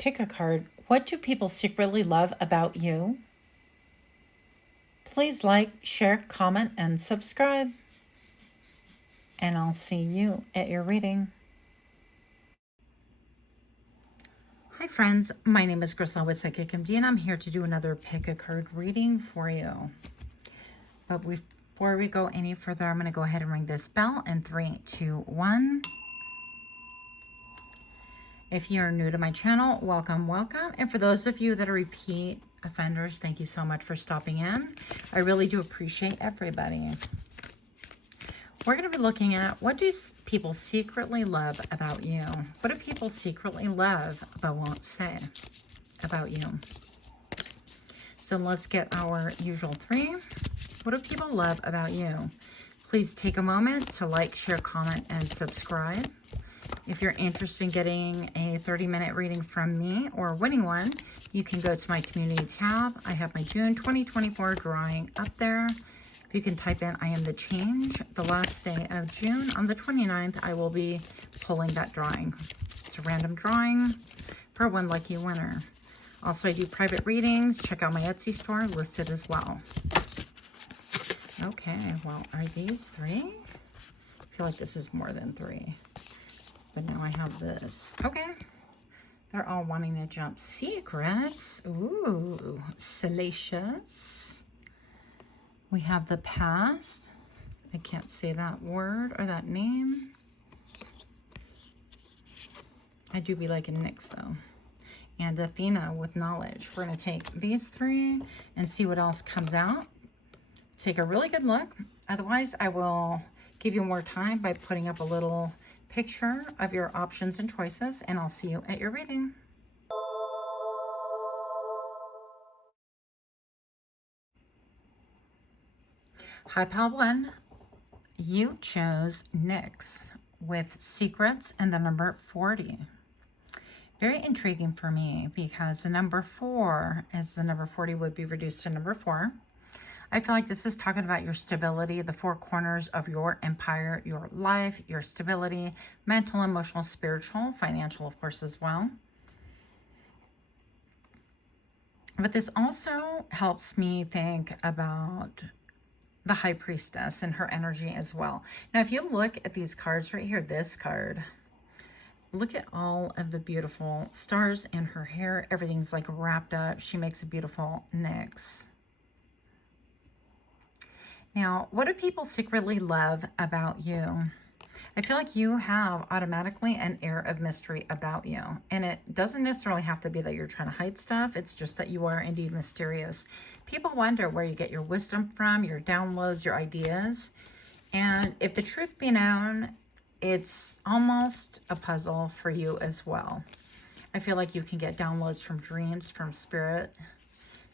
Pick a card. What do people secretly love about you? Please like, share, comment, and subscribe. And I'll see you at your reading. Hi friends, my name is Grisel with Psychicmd, and I'm here to do another pick a card reading for you. But before we go any further, I'm going to go ahead and ring this bell in 3, 2, 1. If you're new to my channel, welcome, welcome. And for those of you that are repeat offenders, thank you so much for stopping in. I really do appreciate everybody. We're going to be looking at, what do people secretly love about you? What do people secretly love but won't say about you? So let's get our usual 3. What do people love about you? Please take a moment to like, share, comment, and subscribe. If you're interested in getting a 30-minute reading from me or winning one, you can go to my community tab. I have my June 2024 drawing up there. You can type in I am the change. The last day of June, on the 29th, I will be pulling that drawing. It's a random drawing for one lucky winner. Also, I do private readings. Check out my Etsy store, listed as well. Okay, well, are these 3? I feel like this is more than 3. But now I have this. Okay. They're all wanting to jump. Secrets. Ooh, salacious. We have the past. I can't say that word or that name. I do be liking Nyx though. And Athena with knowledge. We're going to take these 3 and see what else comes out. Take a really good look. Otherwise, I will give you more time by putting up a little picture of your options and choices, and I'll see you at your reading. Hi, Pal 1. You chose Nyx with secrets and the number 40. Very intriguing for me because the number 4 is the number 40 would be reduced to number 4. I feel like this is talking about your stability, the 4 corners of your empire, your life, your stability, mental, emotional, spiritual, financial, of course, as well. But this also helps me think about the High Priestess and her energy as well. Now, if you look at these cards right here, this card, look at all of the beautiful stars in her hair. Everything's like wrapped up. She makes a beautiful Nyx. Now, what do people secretly love about you? I feel like you have automatically an air of mystery about you. And it doesn't necessarily have to be that you're trying to hide stuff. It's just that you are indeed mysterious. People wonder where you get your wisdom from, your downloads, your ideas. And if the truth be known, it's almost a puzzle for you as well. I feel like you can get downloads from dreams, from spirit,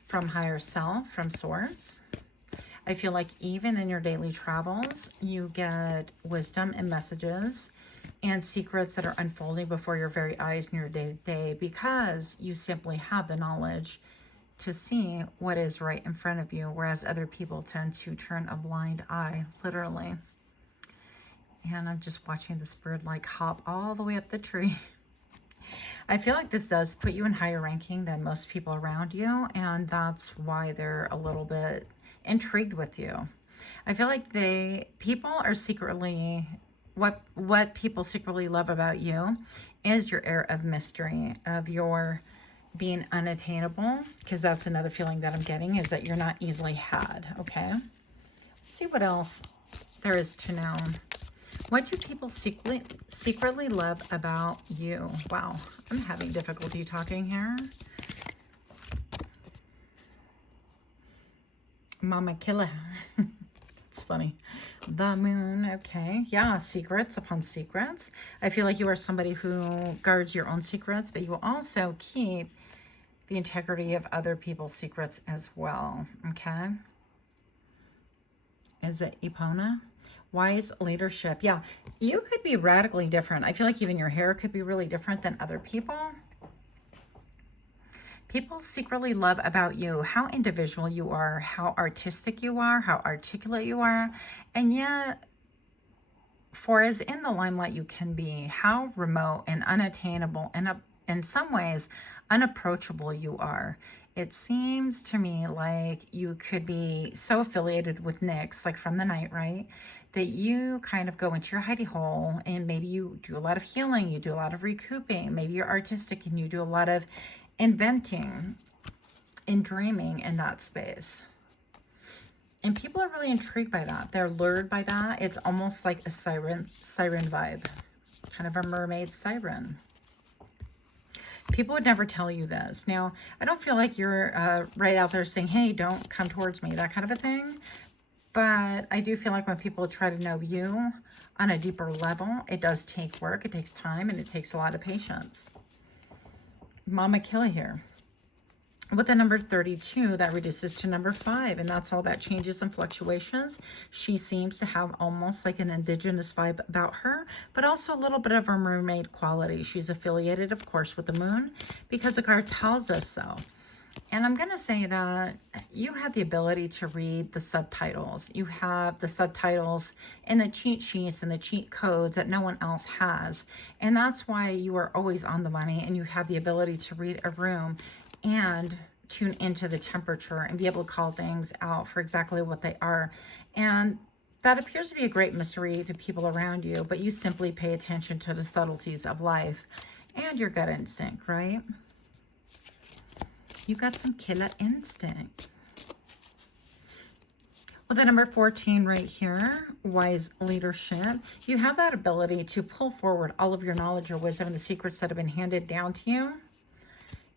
from higher self, from source. I feel like even in your daily travels, you get wisdom and messages and secrets that are unfolding before your very eyes in your day-to-day because you simply have the knowledge to see what is right in front of you, whereas other people tend to turn a blind eye, literally. And I'm just watching this bird like hop all the way up the tree. I feel like this does put you in higher ranking than most people around you, and that's why they're a little bit intrigued with you. I feel like people are secretly, what people secretly love about you is your air of mystery, of your being unattainable, because that's another feeling that I'm getting, is that you're not easily had. Okay, let's see what else there is to know. What do people secretly love about you? Wow, I'm having difficulty talking here. Mama Killa. It's funny. The moon. Okay. Yeah. Secrets upon secrets. I feel like you are somebody who guards your own secrets, but you also keep the integrity of other people's secrets as well. Okay. Is it Epona? Wise leadership. Yeah. You could be radically different. I feel like even your hair could be really different than other people. People secretly love about you how individual you are, how artistic you are, how articulate you are, and yet for as in the limelight you can be, how remote and unattainable and in some ways unapproachable you are. It seems to me like you could be so affiliated with Nyx, like from the night, right? That you kind of go into your hidey hole and maybe you do a lot of healing, you do a lot of recouping. Maybe you're artistic and you do a lot of inventing and dreaming in that space. And people are really intrigued by that. They're lured by that. It's almost like a siren vibe, kind of a mermaid siren. People would never tell you this. Now, I don't feel like you're right out there saying, hey, don't come towards me, that kind of a thing. But I do feel like when people try to know you on a deeper level, it does take work, it takes time, and it takes a lot of patience. Mama Killa here. With the number 32, that reduces to number 5, and that's all about changes and fluctuations. She seems to have almost like an indigenous vibe about her, but also a little bit of a mermaid quality. She's affiliated, of course, with the moon because the card tells us so. And I'm going to say that you have the ability to read the subtitles. You have the subtitles and the cheat sheets and the cheat codes that no one else has. And that's why you are always on the money and you have the ability to read a room and tune into the temperature and be able to call things out for exactly what they are. And that appears to be a great mystery to people around you, but you simply pay attention to the subtleties of life and your gut instinct, right? You got some killer instincts. Well, the number 14 right here, wise leadership. You have that ability to pull forward all of your knowledge or wisdom and the secrets that have been handed down to you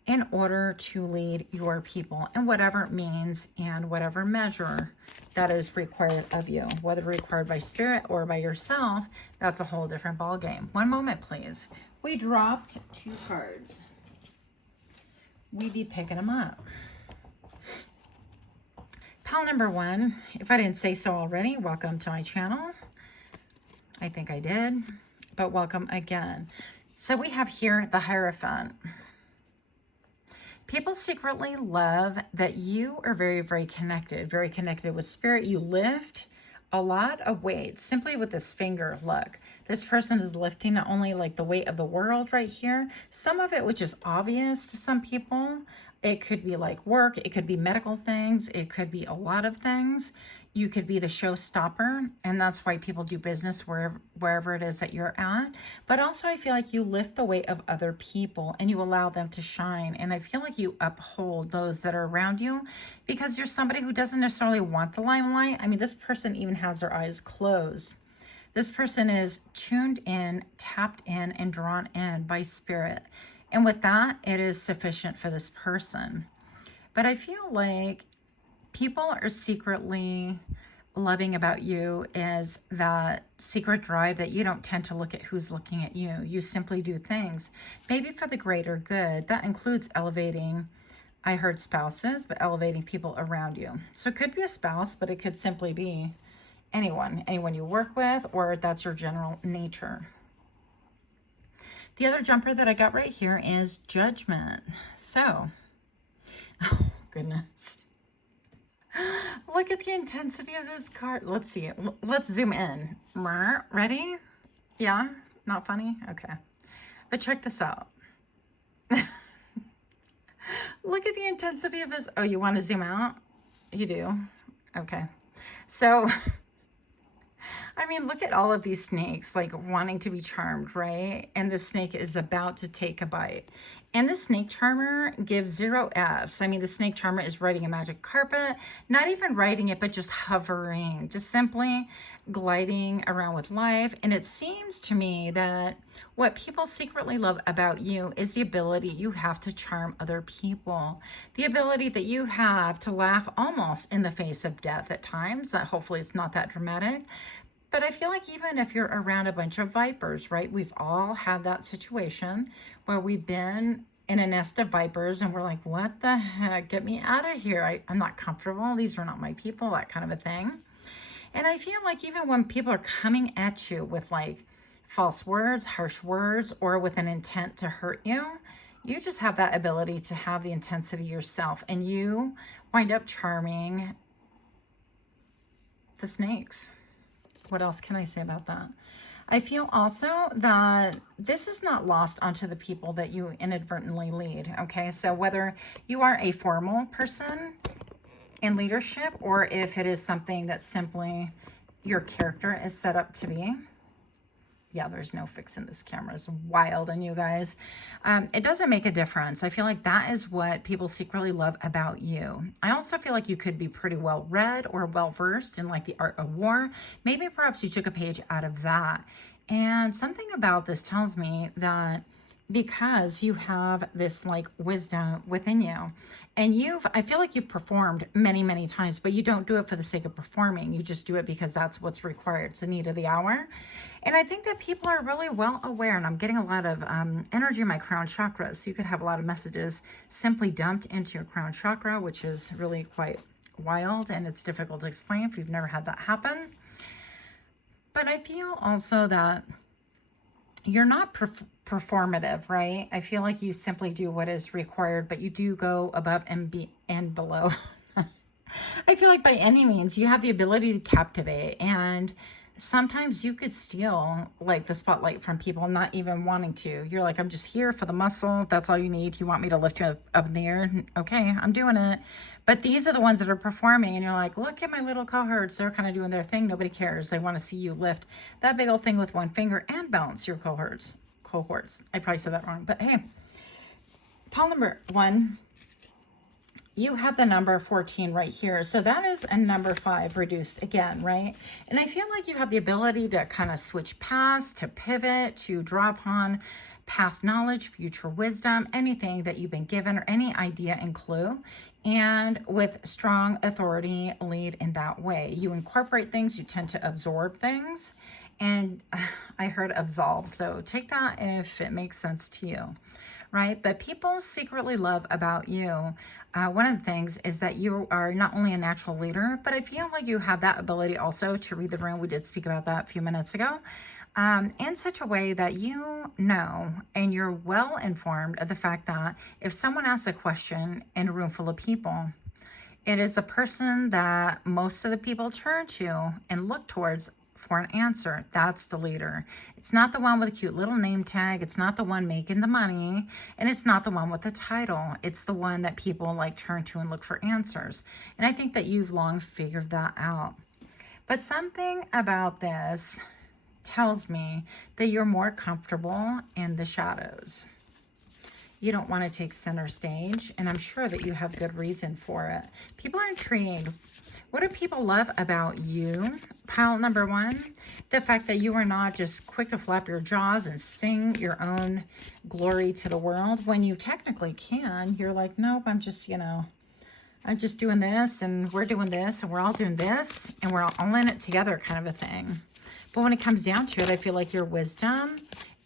in order to lead your people in whatever means and whatever measure that is required of you, whether required by spirit or by yourself. That's a whole different ball game. One moment, please. We dropped 2 cards. We be picking them up. Pile number 1, if I didn't say so already, welcome to my channel. I think I did, but welcome again. So we have here the Hierophant. People secretly love that you are very, very connected with spirit. You lift a lot of weight simply with this finger. Look, this person is lifting not only like the weight of the world right here, some of it which is obvious to some people. It could be like work, it could be medical things, it could be a lot of things. You could be the showstopper, and that's why people do business wherever it is that you're at. But also I feel like you lift the weight of other people and you allow them to shine. And I feel like you uphold those that are around you because you're somebody who doesn't necessarily want the limelight. I mean, this person even has their eyes closed. This person is tuned in, tapped in, and drawn in by spirit. And with that, it is sufficient for this person. But I feel like people are secretly loving about you is that secret drive that you don't tend to look at who's looking at you. You simply do things, maybe for the greater good. That includes elevating, I heard spouses, but elevating people around you. So it could be a spouse, but it could simply be anyone you work with, or that's your general nature. The other jumper that I got right here is Judgment. So, oh goodness. Look at the intensity of this card. Let's see. Let's zoom in. Ready? Yeah? Not funny? Okay. But check this out. Look at the intensity of this. Oh, you want to zoom out? You do? Okay. So, I mean, look at all of these snakes, like wanting to be charmed, right? And the snake is about to take a bite. And the snake charmer gives 0 Fs. I mean, the snake charmer is riding a magic carpet, not even riding it, but just hovering, just simply gliding around with life. And it seems to me that what people secretly love about you is the ability you have to charm other people, the ability that you have to laugh almost in the face of death at times. Hopefully it's not that dramatic. But I feel like even if you're around a bunch of vipers, right? We've all had that situation where we've been in a nest of vipers and we're like, what the heck? Get me out of here. I'm not comfortable. These are not my people, that kind of a thing. And I feel like even when people are coming at you with like false words, harsh words, or with an intent to hurt you, you just have that ability to have the intensity yourself and you wind up charming the snakes. What else can I say about that? I feel also that this is not lost onto the people that you inadvertently lead. Okay, so whether you are a formal person in leadership or if it is something that simply your character is set up to be. Yeah, there's no fixing this camera. It's wild on you guys. It doesn't make a difference. I feel like that is what people secretly love about you. I also feel like you could be pretty well read or well versed in like the art of war. Maybe perhaps you took a page out of that. And something about this tells me that because you have this like wisdom within you, and I feel like you've performed many, many times, but you don't do it for the sake of performing. You just do it because that's what's required. It's the need of the hour. And I think that people are really well aware, and I'm getting a lot of energy in my crown chakra. So you could have a lot of messages simply dumped into your crown chakra, which is really quite wild, and it's difficult to explain if you've never had that happen. But I feel also that you're not performative, right? I feel like you simply do what is required, but you do go above and below. I feel like by any means you have the ability to captivate, and sometimes you could steal like the spotlight from people not even wanting to. You're like, I'm just here for the muscle. That's all you need. You want me to lift you up in the air? Okay, I'm doing it. But these are the ones that are performing, and you're like, look at my little cohorts. They're kind of doing their thing. Nobody cares. They want to see you lift that big old thing with one finger and balance your cohorts. I probably said that wrong, but hey, pile number 1. You have the number 14 right here. So that is a number 5 reduced again, right? And I feel like you have the ability to kind of switch paths, to pivot, to draw upon past knowledge, future wisdom, anything that you've been given or any idea and clue. And with strong authority, lead in that way. You incorporate things, you tend to absorb things. And I heard absolve. So take that if it makes sense to you. Right? But people secretly love about you. One of the things is that you are not only a natural leader, but I feel like you have that ability also to read the room. We did speak about that a few minutes ago. In such a way that you know and you're well informed of the fact that if someone asks a question in a room full of people, it is a person that most of the people turn to and look towards for an answer. That's the leader. It's not the one with a cute little name tag. It's not the one making the money. And it's not the one with the title. It's the one that people like turn to and look for answers. And I think that you've long figured that out. But something about this tells me that you're more comfortable in the shadows. You don't want to take center stage, and I'm sure that you have good reason for it. People are intrigued. What do people love about you? Pile number 1, the fact that you are not just quick to flap your jaws and sing your own glory to the world when you technically can. You're like, nope, I'm just, I'm just doing this, and we're doing this, and we're all doing this, and we're all in it together kind of a thing. But when it comes down to it, I feel like your wisdom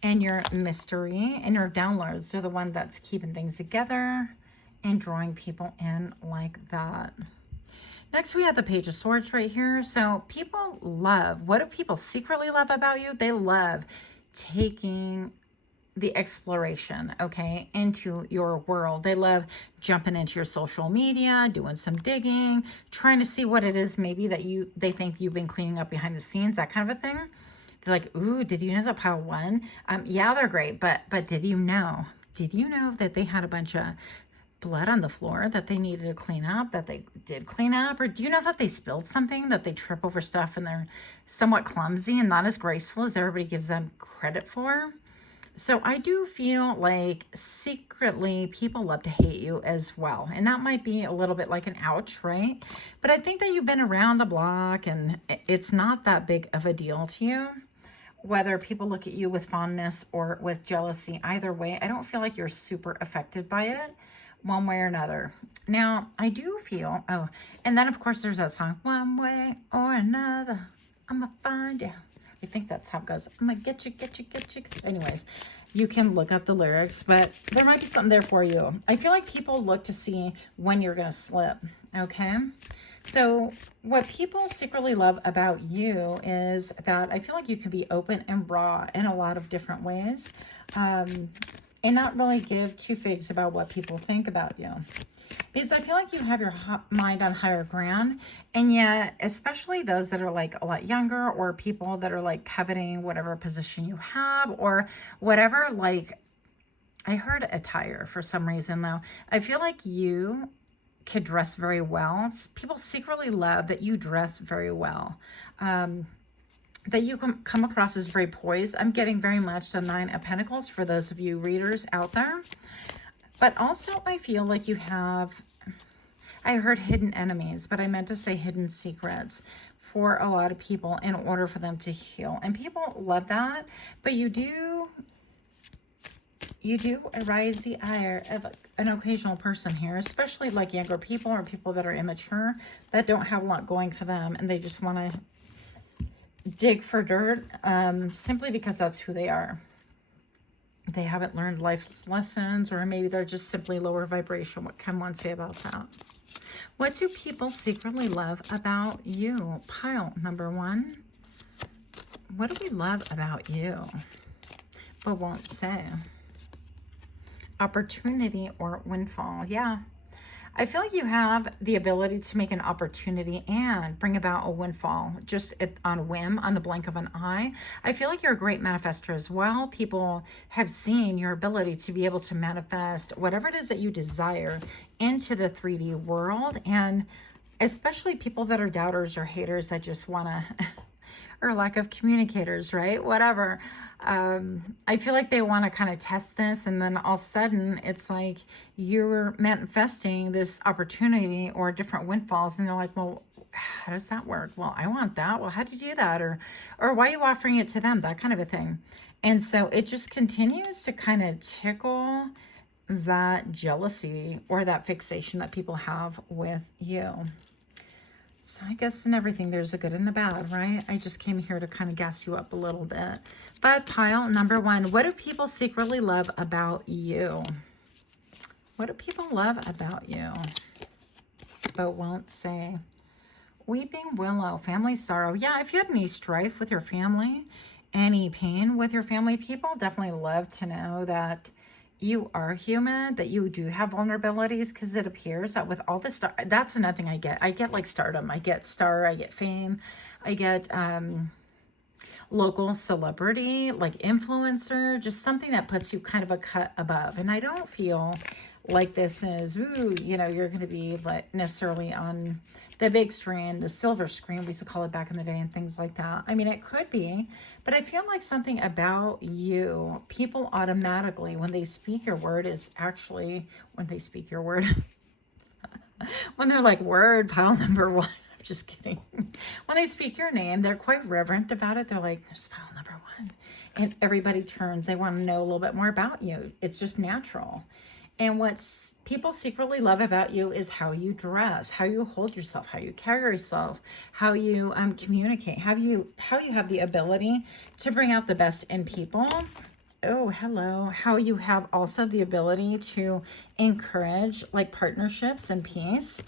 and your mystery and your downloads are the one that's keeping things together and drawing people in like that. Next, we have the Page of Swords right here. So people love, what do people secretly love about you? They love taking the exploration, okay, into your world. They love jumping into your social media, doing some digging, trying to see what it is maybe that they think you've been cleaning up behind the scenes, that kind of a thing. They're like, ooh, did you know that pile 1? Yeah, they're great, but did you know that they had a bunch of blood on the floor that they needed to clean up, that they did clean up? Or do you know that they spilled something, that they trip over stuff and they're somewhat clumsy and not as graceful as everybody gives them credit for? So I do feel like secretly people love to hate you as well. And that might be a little bit like an ouch, right? But I think that you've been around the block and it's not that big of a deal to you. Whether people look at you with fondness or with jealousy, either way, I don't feel like you're super affected by it one way or another. Now, I do feel, and then of course there's that song, one way or another, I'm gonna find you. I think that's how it goes. I'm gonna get you. Anyways, you can look up the lyrics, but there might be something there for you. I feel like people look to see when you're gonna slip, okay? So what people secretly love about you is that I feel like you can be open and raw in a lot of different ways. and not really give two figs about what people think about you. Because I feel like you have your mind on higher ground, and yet, especially those that are like a lot younger, or people that are like coveting whatever position you have or whatever, like, I heard attire for some reason though. I feel like you could dress very well. People secretly love that you dress very well. That you come across as very poised. I'm getting very much the Nine of Pentacles for those of you readers out there. But also I feel like you have, I heard hidden enemies, but I meant to say hidden secrets for a lot of people in order for them to heal. And people love that, but you do arouse the ire of an occasional person here, especially like younger people or people that are immature, that don't have a lot going for them, and they just want to dig for dirt, simply because that's who they are. They haven't learned life's lessons, or maybe they're just simply lower vibration. What can one say about that? What do people secretly love about you? Pile number one. What do we love about you but won't say? Opportunity or windfall. Yeah. I feel like you have the ability to make an opportunity and bring about a windfall just on a whim, on the blink of an eye. I feel like you're a great manifester as well. People have seen your ability to be able to manifest whatever it is that you desire into the 3D world. And especially people that are doubters or haters that just want to, or lack of communicators, right? Whatever. I feel like they want to kind of test this, and then all of a sudden it's like you're manifesting this opportunity or different windfalls, and they're like, well, how does that work? Well, I want that. Well, how do you do that? Or why are you offering it to them? That kind of a thing. And so it just continues to kind of tickle that jealousy or that fixation that people have with you. So I guess in everything, there's a good and a bad, right? I just came here to kind of gas you up a little bit. But pile number one, what do people secretly love about you? What do people love about you but won't say? Weeping Willow, family sorrow. Yeah, if you had any strife with your family, any pain with your family, people definitely love to know that you are human, that you do have vulnerabilities, because it appears that with all the star, that's another thing I get. I get like stardom, I get star, I get fame, I get local celebrity, like influencer, just something that puts you kind of a cut above. And I don't feel like this is, ooh, you know, you're going to be like necessarily on the big screen, the silver screen, we used to call it back in the day, and things like that. I mean, it could be, but I feel like something about you, people automatically, when they speak your word, is actually, when they speak your word, when they're like, word, pile number one, I'm just kidding. When they speak your name, they're quite reverent about it. They're like, there's pile number one. And everybody turns, they want to know a little bit more about you. It's just natural. And what people secretly love about you is how you dress, how you hold yourself, how you carry yourself, how you communicate, how you have the ability to bring out the best in people. Oh, hello. How you have also the ability to encourage like partnerships and peace.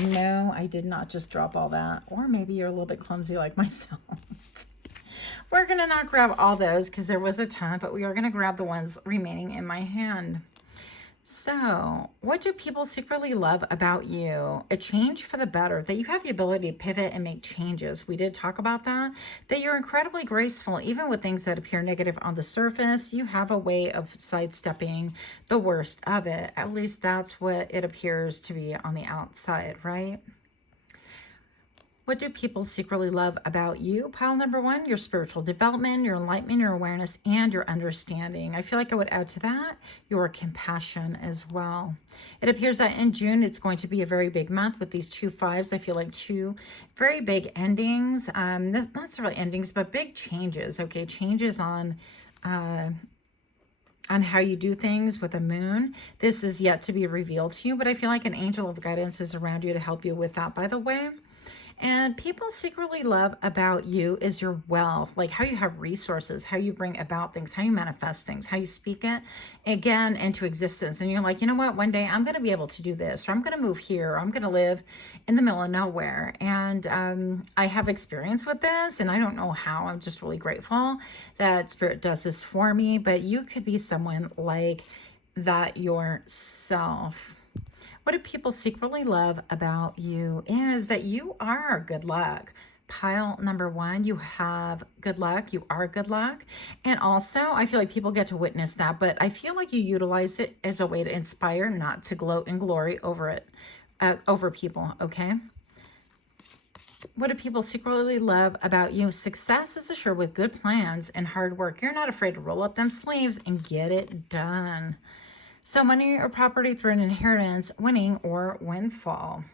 No, I did not just drop all that. Or maybe you're a little bit clumsy like myself. We're going to not grab all those because there was a ton, but we are going to grab the ones remaining in my hand. So, what do people secretly love about you? A change for the better, that you have the ability to pivot and make changes. We did talk about that, that you're incredibly graceful, even with things that appear negative on the surface. You have a way of sidestepping the worst of it. At least that's what it appears to be on the outside, right? What do people secretly love about you? Pile number one, your spiritual development, your enlightenment, your awareness, and your understanding. I feel like I would add to that your compassion as well. It appears that in June, it's going to be a very big month with these 2 5s. I feel like 2 very big endings. Not necessarily endings, but big changes. Okay, changes on how you do things with the moon. This is yet to be revealed to you, but I feel like an angel of guidance is around you to help you with that, by the way. And people secretly love about you is your wealth, like how you have resources, how you bring about things, how you manifest things, how you speak it again into existence. And you're like, you know what, one day I'm going to be able to do this, or I'm going to move here, or I'm going to live in the middle of nowhere. And I have experience with this, and I don't know how. I'm just really grateful that Spirit does this for me. But you could be someone like that yourself. What do people secretly love about you is that you are good luck. Pile number one, you have good luck. You are good luck. And also, I feel like people get to witness that, but I feel like you utilize it as a way to inspire, not to gloat in glory over it, over people, okay? What do people secretly love about you? Success is assured with good plans and hard work. You're not afraid to roll up them sleeves and get it done. So money or property through an inheritance, winning or windfall.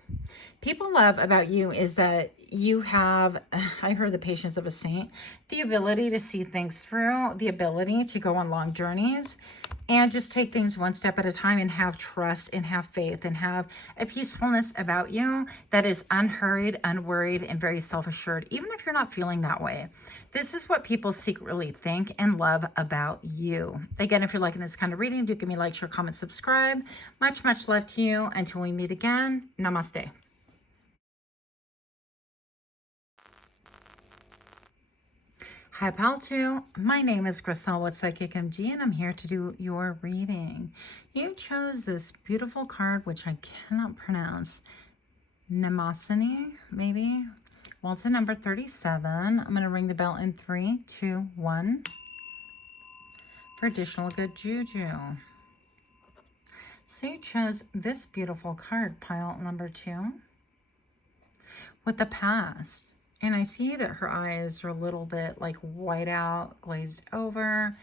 People love about you is that you have, I heard the patience of a saint, the ability to see things through, the ability to go on long journeys and just take things one step at a time and have trust and have faith and have a peacefulness about you that is unhurried, unworried, and very self-assured, even if you're not feeling that way. This is what people secretly think and love about you. Again, if you're liking this kind of reading, do give me a like, share, comment, subscribe. Much, much love to you. Until we meet again, namaste. Hi, pal two. My name is Grisel with Psychicmd, and I'm here to do your reading. You chose this beautiful card, which I cannot pronounce. Nemosini, maybe? Well, it's a number 37. I'm going to ring the bell in 3, 2, 1 for additional good juju. So you chose this beautiful card, pile number 2, with the past. And I see that her eyes are a little bit like white out, glazed over.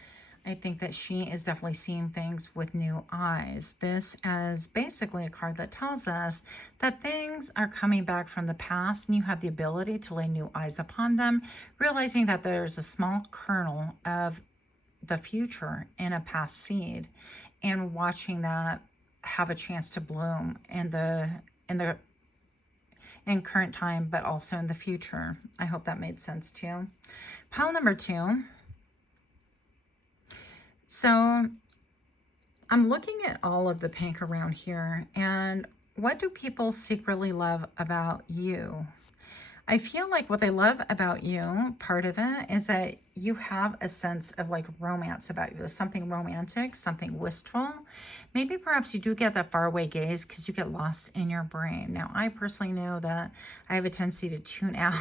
I think that she is definitely seeing things with new eyes. This is basically a card that tells us that things are coming back from the past and you have the ability to lay new eyes upon them, realizing that there's a small kernel of the future in a past seed and watching that have a chance to bloom in current time, but also in the future. I hope that made sense to you. Pile number 2. So I'm looking at all of the pink around here, and what do people secretly love about you? I feel like what they love about you, part of it, is that you have a sense of like romance about you. There's something romantic, something wistful. Maybe perhaps you do get that faraway gaze because you get lost in your brain. Now, I personally know that I have a tendency to tune out.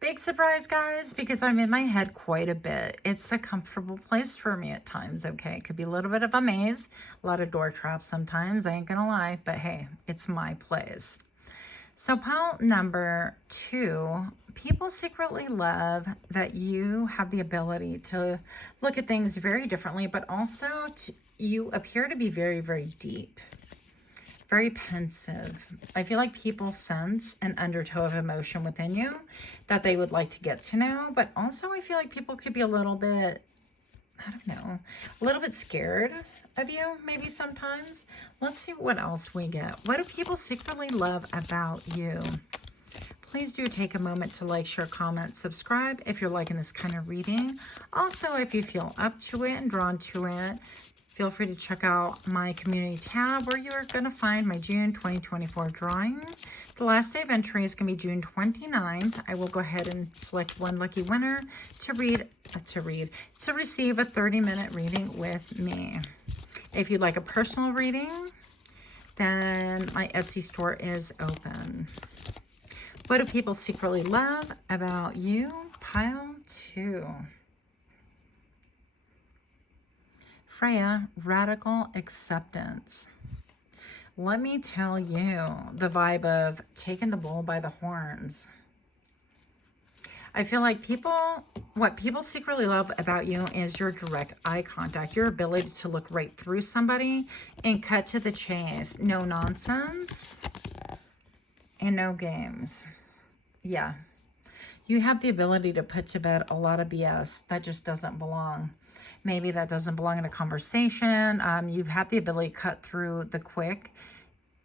Big surprise, guys, because I'm in my head quite a bit. It's a comfortable place for me at times, okay? It could be a little bit of a maze, a lot of door traps sometimes, I ain't gonna lie, but hey, it's my place. So pile number 2, people secretly love that you have the ability to look at things very differently, but also you appear to be very, very deep, very pensive. I feel like people sense an undertow of emotion within you that they would like to get to know, but also I feel like people could be a little bit, I don't know, a little bit scared of you, maybe sometimes. Let's see what else we get. What do people secretly love about you? Please do take a moment to like, share, comment, subscribe if you're liking this kind of reading. Also, if you feel up to it and drawn to it, feel free to check out my community tab where you're going to find my June 2024 drawing. The last day of entry is going to be June 29th. I will go ahead and select one lucky winner to receive a 30-minute reading with me. If you'd like a personal reading, then my Etsy store is open. What do people secretly love about you? Pile 2. Freya, radical acceptance. Let me tell you the vibe of taking the bull by the horns. I feel like what people secretly love about you is your direct eye contact, your ability to look right through somebody and cut to the chase. No nonsense and no games. Yeah. You have the ability to put to bed a lot of BS that just doesn't belong. Maybe that doesn't belong in a conversation. You have the ability to cut through the quick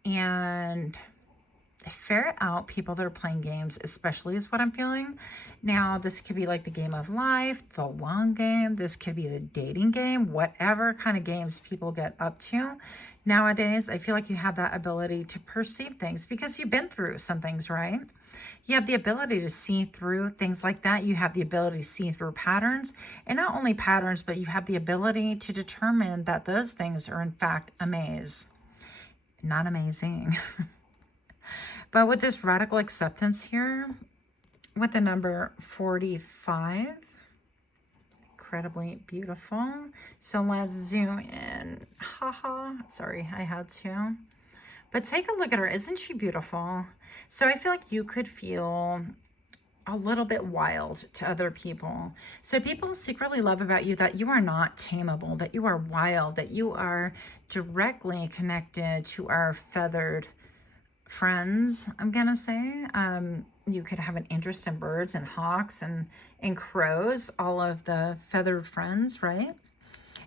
and ferret out people that are playing games, especially is what I'm feeling. Now, this could be like the game of life, the long game. This could be the dating game, whatever kind of games people get up to. Nowadays, I feel like you have that ability to perceive things because you've been through some things, right? You have the ability to see through things like that. You have the ability to see through patterns, and not only patterns, but you have the ability to determine that those things are in fact a maze. Not amazing. But with this radical acceptance here, with the number 45, incredibly beautiful. So let's zoom in. Haha, sorry, I had to. But take a look at her. Isn't she beautiful? So I feel like you could feel a little bit wild to other people. So people secretly love about you that you are not tameable, that you are wild, that you are directly connected to our feathered friends, I'm gonna say. You could have an interest in birds and hawks and crows, all of the feathered friends, right?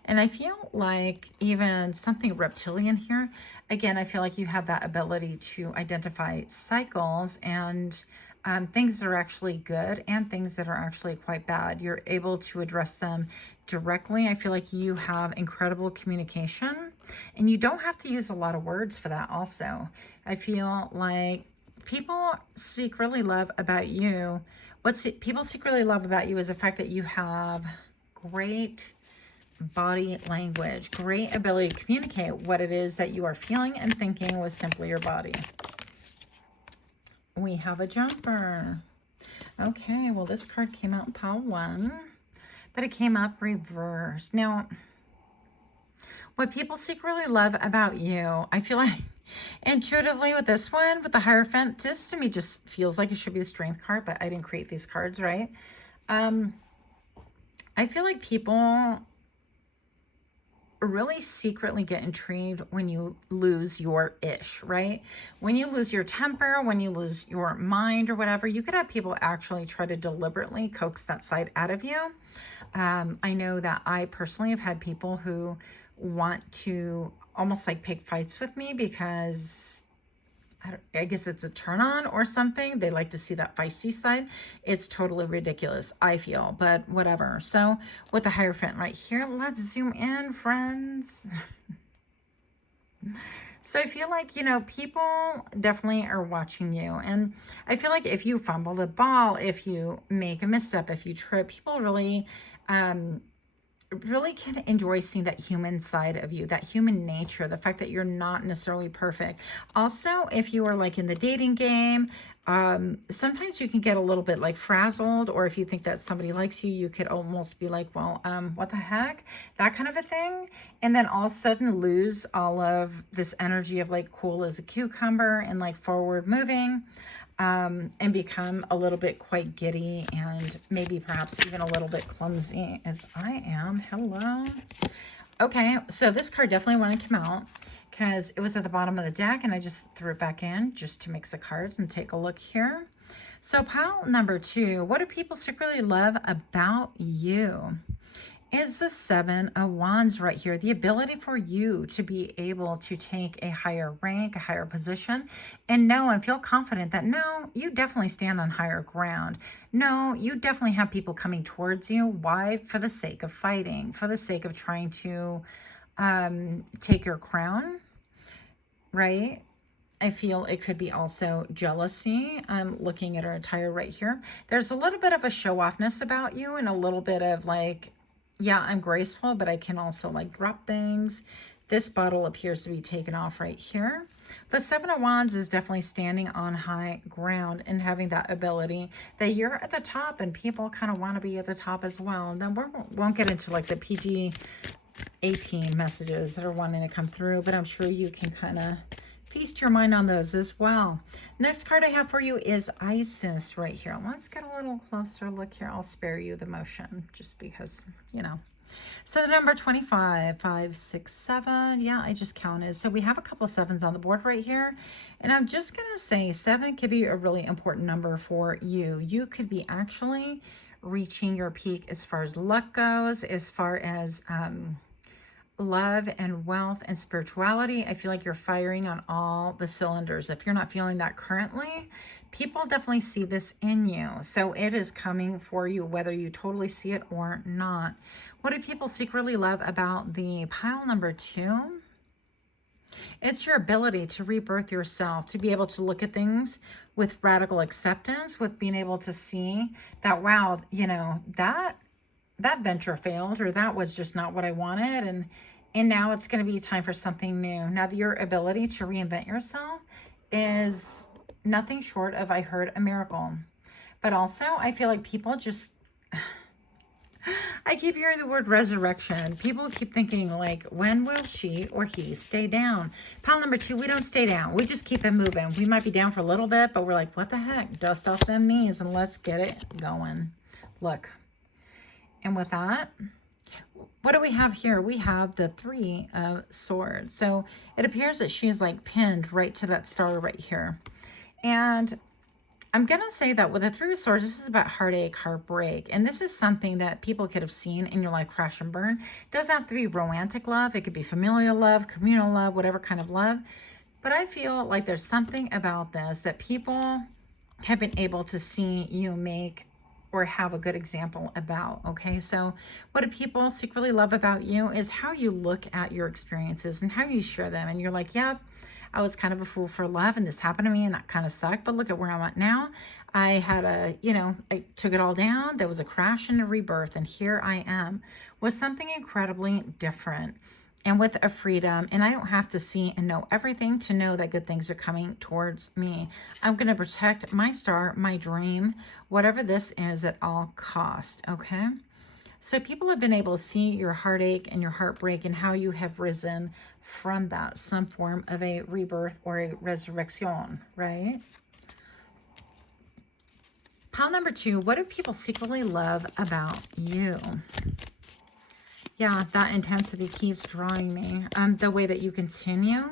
And I feel like even something reptilian here, again, I feel like you have that ability to identify cycles and things that are actually good and things that are actually quite bad. You're able to address them directly. I feel like you have incredible communication, and you don't have to use a lot of words for that also. I feel like people secretly love about you. People secretly love about you is the fact that you have great body language, great ability to communicate what it is that you are feeling and thinking with simply your body. We have a jumper. Okay, well, this card came out in pile 1, but it came up reversed. Now, what people secretly love about you, I feel like intuitively with this one, with the Hierophant, this to me just feels like it should be the Strength card, but I didn't create these cards, right? I feel like people really secretly get intrigued when you lose your ish, right? When you lose your temper, when you lose your mind or whatever, you could have people actually try to deliberately coax that side out of you. I know that I personally have had people who want to almost like pick fights with me because I guess it's a turn on or something. They like to see that feisty side. It's totally ridiculous, I feel, but whatever. So with the Hierophant right here, let's zoom in, friends. So I feel like, you know, people definitely are watching you. And I feel like if you fumble the ball, if you make a misstep, if you trip, people really can enjoy seeing that human side of you, that human nature, the fact that you're not necessarily perfect. Also, if you are like in the dating game, sometimes you can get a little bit like frazzled, or if you think that somebody likes you, you could almost be like, well, what the heck? That kind of a thing. And then all of a sudden lose all of this energy of like cool as a cucumber and like forward moving. And become a little bit quite giddy and maybe perhaps even a little bit clumsy as I am. Hello. Okay, so this card definitely wanted to come out because it was at the bottom of the deck and I just threw it back in just to mix the cards and take a look here. So pile number 2, what do people secretly love about you? Is the 7 of Wands right here. The ability for you to be able to take a higher rank, a higher position, and know and feel confident that no, you definitely stand on higher ground. No, you definitely have people coming towards you. Why? For the sake of fighting, for the sake of trying to take your crown, right? I feel it could be also jealousy. I'm looking at her attire right here. There's a little bit of a show-offness about you and a little bit of like, yeah, I'm graceful, but I can also like drop things. This bottle appears to be taken off right here. The 7 of Wands is definitely standing on high ground and having that ability that you're at the top and people kind of want to be at the top as well. And then we won't get into like the PG-18 messages that are wanting to come through, but I'm sure you can kind of feast your mind on those as well. Next card I have for you is Isis right here. Let's get a little closer look here. I'll spare you the motion just because, you know. So the number 25, 5, 6, 7. Yeah, I just counted. So we have a couple of 7s on the board right here. And I'm just going to say 7 could be a really important number for you. You could be actually reaching your peak as far as luck goes, as far as love and wealth and spirituality. I feel like you're firing on all the cylinders. If you're not feeling that currently, people definitely see this in you. So it is coming for you, whether you totally see it or not. What do people secretly love about the pile number 2? It's your ability to rebirth yourself, to be able to look at things with radical acceptance, with being able to see that, wow, you know, that venture failed, or that was just not what I wanted, and now it's going to be time for something new. Now, your ability to reinvent yourself is nothing short of, I heard, a miracle. But also, I feel like people just, I keep hearing the word resurrection. People keep thinking, like, when will she or he stay down? Pile number 2, we don't stay down. We just keep it moving. We might be down for a little bit, but we're like, what the heck? Dust off them knees and let's get it going. Look. And with that, what do we have here? We have the 3 of Swords. So it appears that she's like pinned right to that star right here. And I'm going to say that with the 3 of Swords, this is about heartache, heartbreak. And this is something that people could have seen in your life crash and burn. It doesn't have to be romantic love. It could be familial love, communal love, whatever kind of love. But I feel like there's something about this that people have been able to see you make or have a good example about. Okay, so what do people secretly love about you is how you look at your experiences and how you share them. And you're like, yep, I was kind of a fool for love and this happened to me and that kind of sucked, but look at where I'm at now. I had a, you know, I took it all down. There was a crash and a rebirth, and here I am with something incredibly different and with a freedom. And I don't have to see and know everything to know that good things are coming towards me. I'm going to protect my star, my dream, whatever this is, at all cost. Okay. So people have been able to see your heartache and your heartbreak and how you have risen from that, some form of a rebirth or a resurrection, right? Pile number 2, what do people secretly love about you? Yeah, that intensity keeps drawing me. The way that you continue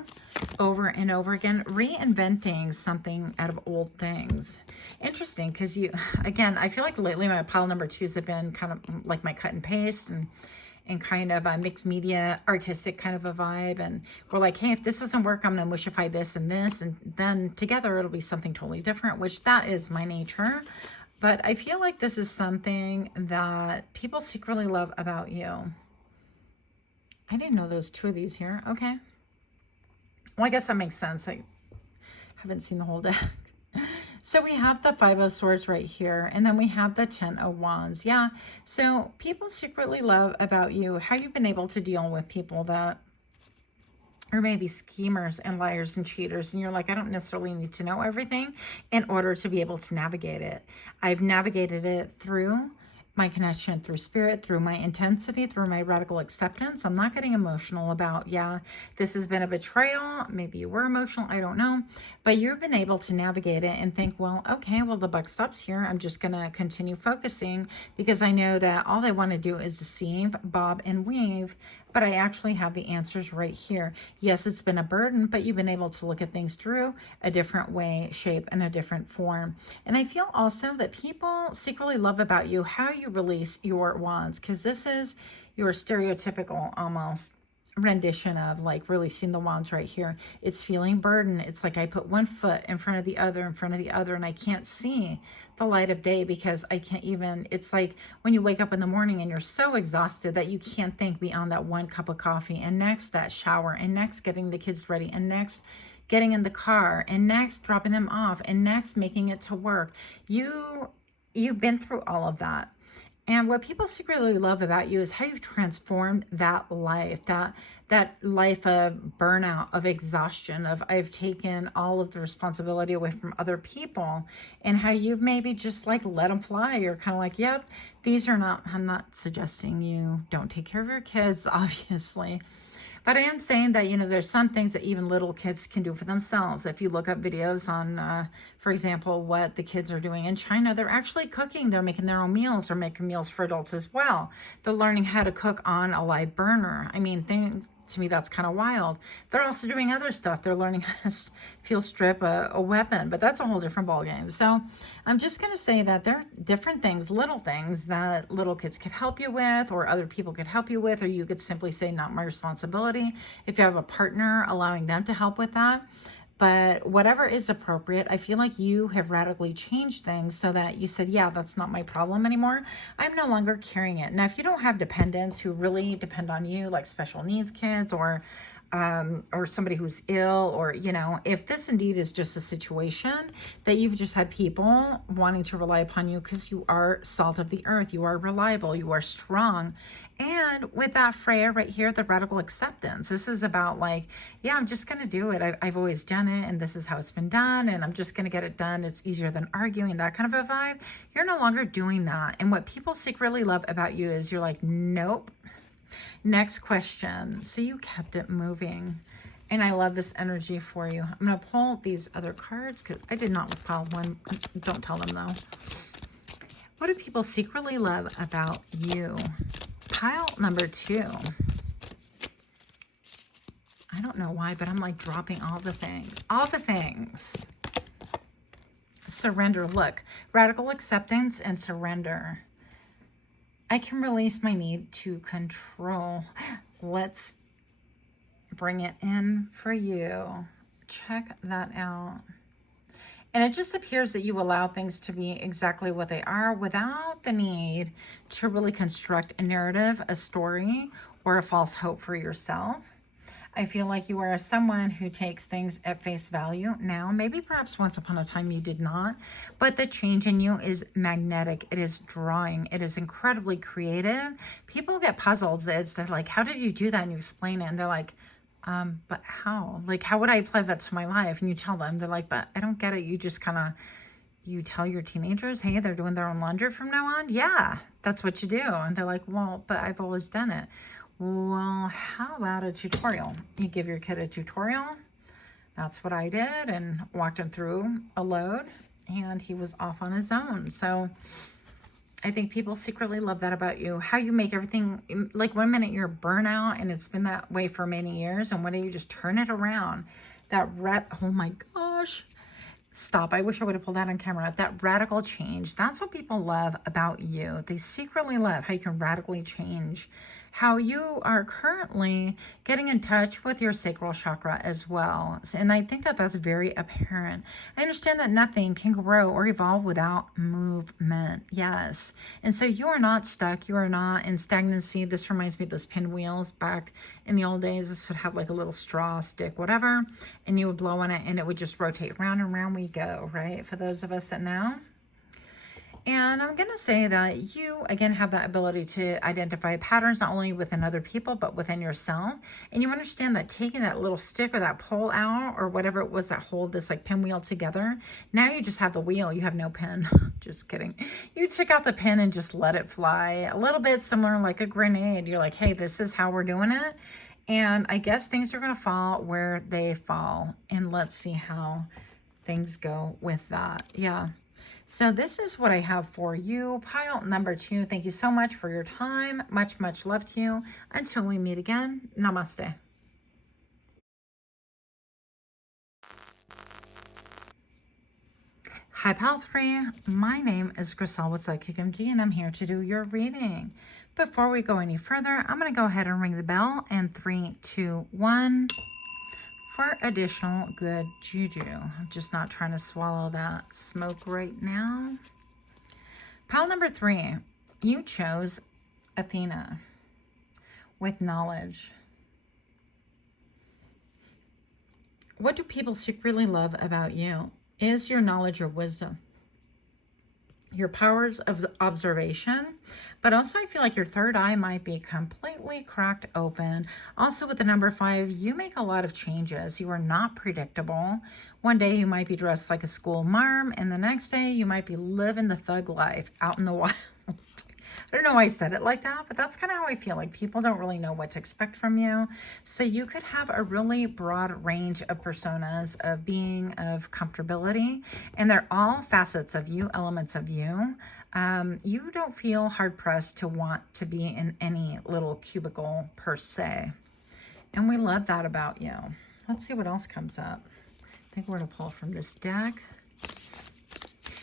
over and over again, reinventing something out of old things. Interesting, because you, again, I feel like lately my pile number 2s have been kind of like my cut and paste and kind of a mixed media, artistic kind of a vibe. And we're like, hey, if this doesn't work, I'm going to wishify this and this. And then together it'll be something totally different, which that is my nature. But I feel like this is something that people secretly love about you. I didn't know those 2 of these here. Okay. Well, I guess that makes sense. I haven't seen the whole deck. So we have the 5 of Swords right here. And then we have the 10 of Wands. Yeah. So people secretly love about you how you've been able to deal with people that are maybe schemers and liars and cheaters. And you're like, I don't necessarily need to know everything in order to be able to navigate it. I've navigated it through my connection, through spirit, through my intensity, through my radical acceptance. I'm not getting emotional about, yeah, this has been a betrayal. Maybe you were emotional. I don't know. But you've been able to navigate it and think, well, okay, well, the buck stops here. I'm just going to continue focusing because I know that all I want to do is deceive, bob, and weave. But I actually have the answers right here. Yes, it's been a burden, but you've been able to look at things through a different way, shape, and a different form. And I feel also that people secretly love about you how you release your wands, because this is your stereotypical almost rendition of like releasing the wands right here. It's feeling burden. It's like I put one foot in front of the other, and I can't see the light of day because I can't even, it's like when you wake up in the morning and you're so exhausted that you can't think beyond that one cup of coffee, and next that shower, and next getting the kids ready, and next getting in the car, and next dropping them off, and next making it to work. You've been through all of that. And what people secretly love about you is how you've transformed that life, that life of burnout, of exhaustion, of I've taken all of the responsibility away from other people, and how you've maybe just like let them fly. You're kind of like, yep, these are not, I'm not suggesting you don't take care of your kids, obviously. But I am saying that, you know, there's some things that even little kids can do for themselves. If you look up videos on, for example, what the kids are doing in China, they're actually cooking. They're making their own meals. They're making meals for adults as well. They're learning how to cook on a live burner. I mean, things to me, that's kind of wild. They're also doing other stuff. They're learning how to field strip a weapon, but that's a whole different ballgame. So I'm just going to say that there are different things, little things that little kids could help you with, or other people could help you with, or you could simply say, not my responsibility. If you have a partner, allowing them to help with that. But whatever is appropriate, I feel like you have radically changed things so that you said, yeah, that's not my problem anymore. I'm no longer carrying it. Now, if you don't have dependents who really depend on you, like special needs kids or somebody who's ill, or, you know, if this indeed is just a situation that you've just had people wanting to rely upon you because you are salt of the earth, you are reliable, you are strong. And with that Freya right here, the radical acceptance, this is about like, yeah, I'm just going to do it. I've always done it, and this is how it's been done, and I'm just going to get it done. It's easier than arguing, that kind of a vibe. You're no longer doing that. And what people secretly love about you is you're like, nope. Next question. So you kept it moving. And I love this energy for you. I'm going to pull these other cards because I did not pile one. Don't tell them though. What do people secretly love about you? Pile number 2. I don't know why, but I'm like dropping all the things. All the things. Surrender. Look, radical acceptance and surrender. I can release my need to control. Let's bring it in for you. Check that out. And it just appears that you allow things to be exactly what they are without the need to really construct a narrative, a story, or a false hope for yourself. I feel like you are someone who takes things at face value now. Maybe perhaps once upon a time you did not, but the change in you is magnetic. It is drawing. It is incredibly creative. People get puzzled. They're like, how did you do that? And you explain it, and they're like, but how? Like, how would I apply that to my life? And you tell them, they're like, but I don't get it. You just kind of, you tell your teenagers, hey, they're doing their own laundry from now on. Yeah, that's what you do. And they're like, well, but I've always done it. Well, how about a tutorial? You give your kid a tutorial. That's what I did, and walked him through a load, and he was off on his own. So I think people secretly love that about you. How you make everything, like one minute you're burnout and it's been that way for many years, and one day you just turn it around. Oh my gosh. Stop. I wish I would have pulled that on camera. That radical change. That's what people love about you. They secretly love how you can radically change. How you are currently getting in touch with your sacral chakra as well. And I think that that's very apparent. I understand that nothing can grow or evolve without movement. Yes. And so you are not stuck. You are not in stagnancy. This reminds me of those pinwheels back in the old days. This would have like a little straw, stick, whatever. And you would blow on it and it would just rotate round and round we go, right? For those of us that know. And I'm going to say that you, again, have that ability to identify patterns, not only within other people, but within yourself. And you understand that taking that little stick or that pole out or whatever it was that hold this like pinwheel together, now you just have the wheel. You have no pin. Just kidding. You took out the pin and just let it fly. A little bit similar like a grenade. You're like, hey, this is how we're doing it. And I guess things are going to fall where they fall. And let's see how things go with that. Yeah. So this is what I have for you. Pile number 2. Thank you so much for your time. Much, much love to you. Until we meet again, namaste. Hi, Pile 3. My name is Griselle with Psychicmd, and I'm here to do your reading. Before we go any further, I'm going to go ahead and ring the bell in 3, 2, 1. For additional good juju. I'm just not trying to swallow that smoke right now. Pile number 3, you chose Athena with knowledge. What do people secretly love about you? Is your knowledge or wisdom? Your powers of observation, but also I feel like your third eye might be completely cracked open. Also with the number 5, you make a lot of changes. You are not predictable. One day you might be dressed like a school marm, and the next day you might be living the thug life out in the wild. I don't know why I said it like that, but that's kind of how I feel. Like people don't really know what to expect from you. So you could have a really broad range of personas, of being, of comfortability, and they're all facets of you, elements of you. You don't feel hard pressed to want to be in any little cubicle per se. And we love that about you. Let's see what else comes up. I think we're going to pull from this deck.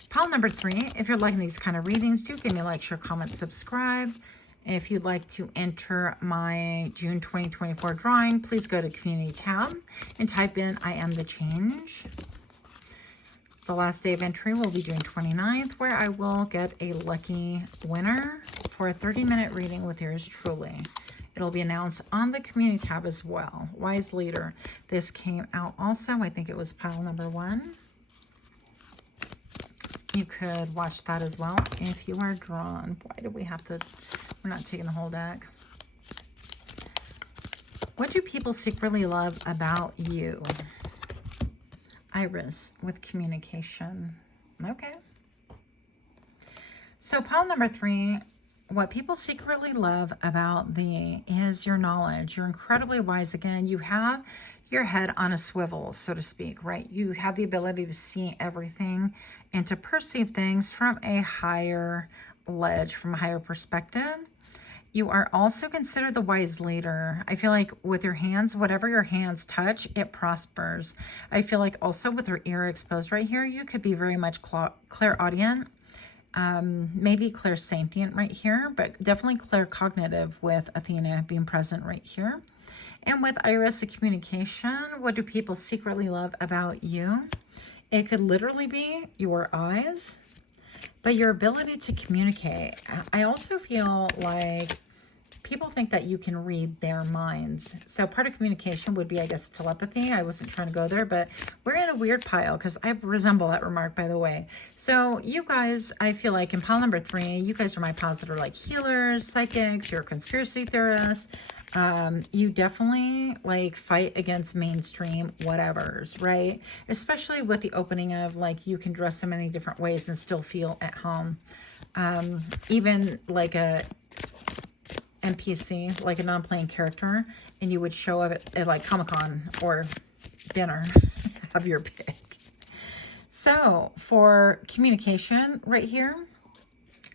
Pile number 3, if you're liking these kind of readings, do give me a like, share, comment, subscribe. If you'd like to enter my June 2024 drawing, please go to Community tab and type in I am the change. The last day of entry will be June 29th, where I will get a lucky winner for a 30-minute reading with yours truly. It'll be announced on the Community tab as well. Wise Leader. This came out also. I think it was pile number 1. You could watch that as well if you are drawn. Why do we have to... We're not taking the whole deck. What do people secretly love about you? Iris with communication. Okay. So pile number 3, what people secretly love about thee is your knowledge. You're incredibly wise. Again, you have your head on a swivel, so to speak, right? You have the ability to see everything and to perceive things from a higher ledge, from a higher perspective. You are also considered the wise leader. I feel like with your hands, whatever your hands touch, it prospers. I feel like also with her ear exposed right here, you could be very much clairaudient, maybe clairsentient right here, but definitely claircognitive with Athena being present right here. And with Iris, the communication, what do people secretly love about you? It could literally be your eyes, but your ability to communicate. I also feel like people think that you can read their minds. So part of communication would be, I guess, telepathy. I wasn't trying to go there, but we're in a weird pile because I resemble that remark, by the way. So you guys, I feel like in pile number 3, you guys are my piles that are like healers, psychics, you're conspiracy theorists. You definitely like fight against mainstream whatevers, right? Especially with the opening of like you can dress in many different ways and still feel at home. Even like a NPC, like a non-playing character, and you would show up at like Comic-Con or dinner of your pick. So for communication right here,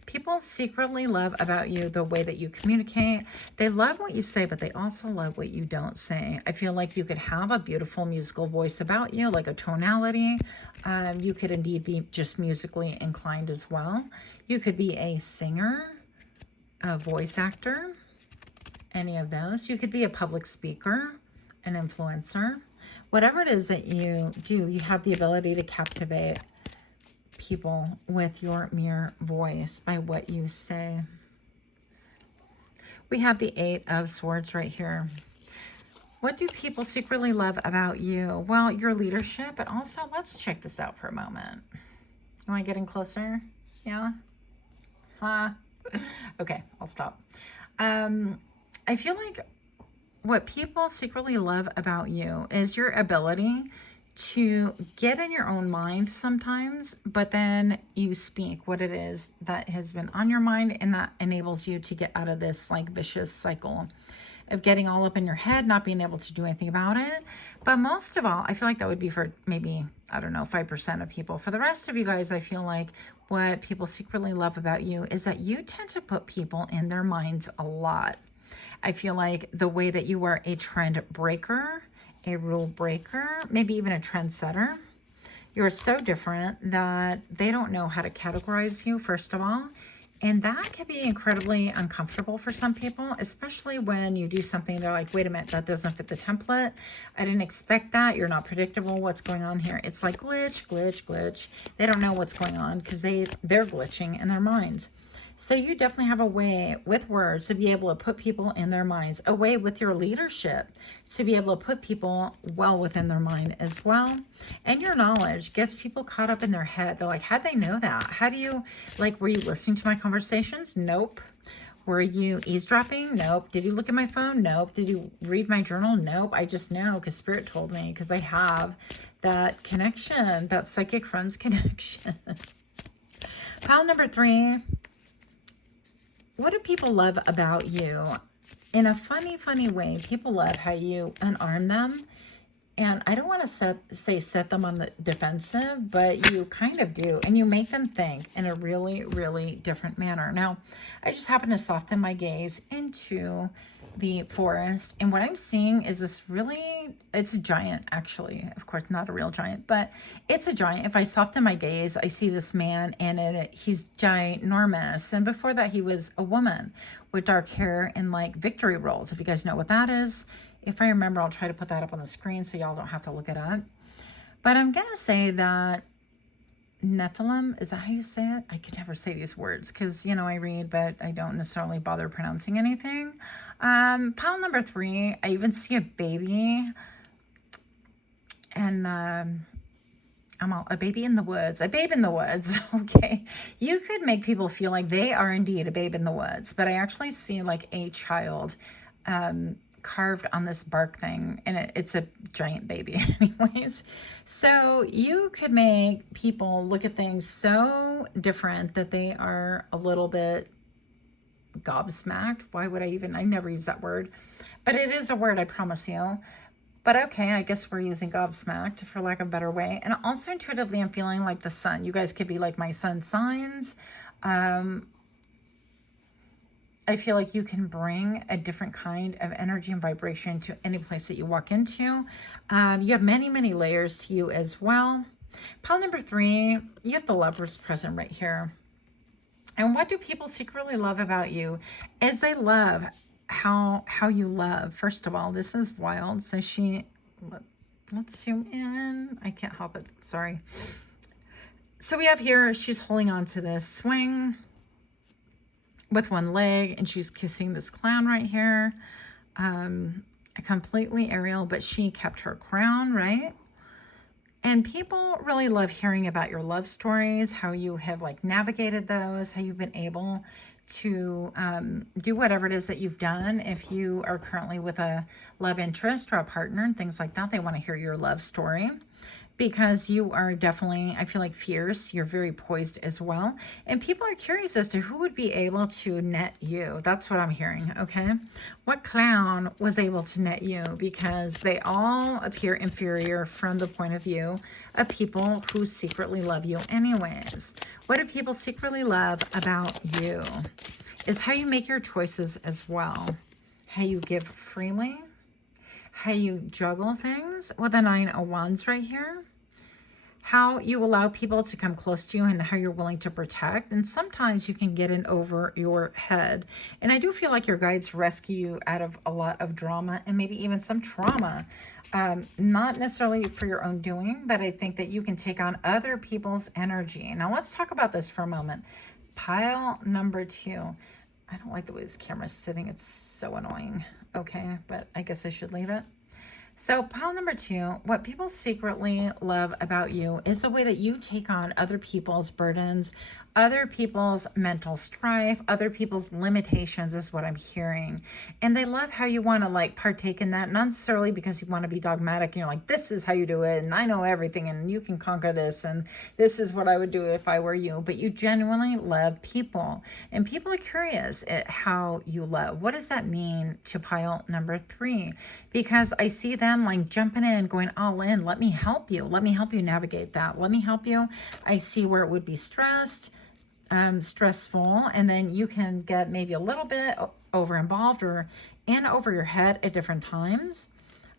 people secretly love about you the way that you communicate. They love what you say, but they also love what you don't say. I feel like you could have a beautiful musical voice about you, like a tonality. You could indeed be just musically inclined as well. You could be a singer, a voice actor, any of those. You could be a public speaker, an influencer. Whatever it is that you do, you have the ability to captivate people with your mere voice by what you say. We have the 8 of Swords right here. What do people secretly love about you? Well, your leadership, but also let's check this out for a moment. Am I getting closer? Yeah? Huh? Okay, I'll stop. I feel like what people secretly love about you is your ability to get in your own mind sometimes, but then you speak what it is that has been on your mind, and that enables you to get out of this like vicious cycle of getting all up in your head, not being able to do anything about it. But most of all, I feel like that would be for maybe, I don't know, 5% of people. For the rest of you guys, I feel like what people secretly love about you is that you tend to put people in their minds a lot. I feel like the way that you are a trend breaker, a rule breaker, maybe even a trendsetter, you're so different that they don't know how to categorize you, first of all. And that can be incredibly uncomfortable for some people, especially when you do something, they're like, wait a minute, that doesn't fit the template. I didn't expect that. You're not predictable. What's going on here? It's like glitch, glitch, glitch. They don't know what's going on because they're glitching in their minds. So you definitely have a way with words to be able to put people in their minds, a way with your leadership to be able to put people well within their mind as well. And your knowledge gets people caught up in their head. They're like, how'd they know that? How do you, like, were you listening to my conversations? Nope. Were you eavesdropping? Nope. Did you look at my phone? Nope. Did you read my journal? Nope. I just know because Spirit told me, because I have that connection, that psychic friends connection. Pile number 3. What do people love about you? In a funny, funny way, people love how you unarm them. And I don't want to say set them on the defensive, but you kind of do. And you make them think in a really, really different manner. Now, I just happen to soften my gaze into the forest, and what I'm seeing is this really, it's a giant actually, of course not a real giant, but it's a giant. If I soften my gaze, I see this man, and he's ginormous, and before that he was a woman with dark hair and like victory rolls, if you guys know what that is. If I remember, I'll try to put that up on the screen so y'all don't have to look it up. But I'm gonna say that Nephilim, is that how you say it? I can never say these words because, you know, I read, but I don't necessarily bother pronouncing anything. Pile number 3, I even see a baby, and a baby in the woods, a babe in the woods. Okay, you could make people feel like they are indeed a babe in the woods, but I actually see like a child carved on this bark thing, and it's a giant baby anyways. So you could make people look at things so different that they are a little bit gobsmacked. Why would I never use that word, but it is a word, I promise you. But okay, I guess we're using gobsmacked for lack of a better way. And also intuitively, I'm feeling like the sun. You guys could be like my sun signs. I feel like you can bring a different kind of energy and vibration to any place that you walk into. You have many, many layers to you as well. Pile number 3, you have the Lovers present right here. And what do people secretly love about you? Is they love how you love. First of all, this is wild. So let's zoom in. I can't help it. Sorry. So we have here, she's holding on to this swing with one leg, and she's kissing this clown right here. Completely aerial, but she kept her crown, right? And people really love hearing about your love stories, how you have like navigated those, how you've been able to do whatever it is that you've done. If you are currently with a love interest or a partner and things like that, they want to hear your love story, because you are definitely, I feel like, fierce. You're very poised as well. And people are curious as to who would be able to net you. That's what I'm hearing, okay? What clown was able to net you? Because they all appear inferior from the point of view of people who secretly love you anyways. What do people secretly love about you? Is how you make your choices as well. How you give freely. How you juggle things with the 9 of Wands right here. How you allow people to come close to you, and how you're willing to protect. And sometimes you can get in over your head. And I do feel like your guides rescue you out of a lot of drama and maybe even some trauma. Not necessarily for your own doing, but I think that you can take on other people's energy. Now let's talk about this for a moment. Pile number 2. I don't like the way this camera's sitting. It's so annoying. Okay, but I guess I should leave it. So pile number 2, what people secretly love about you is the way that you take on other people's burdens, other people's mental strife, other people's limitations is what I'm hearing. And they love how you want to like partake in that, not necessarily because you want to be dogmatic and you're like, this is how you do it and I know everything and you can conquer this and this is what I would do if I were you. But you genuinely love people, and people are curious at how you love. What does that mean to pile number 3? Because I see them like jumping in, going all in. Let me help you. Let me help you navigate that. Let me help you. I see where it would be stressful, and then you can get maybe a little bit over involved or in over your head at different times,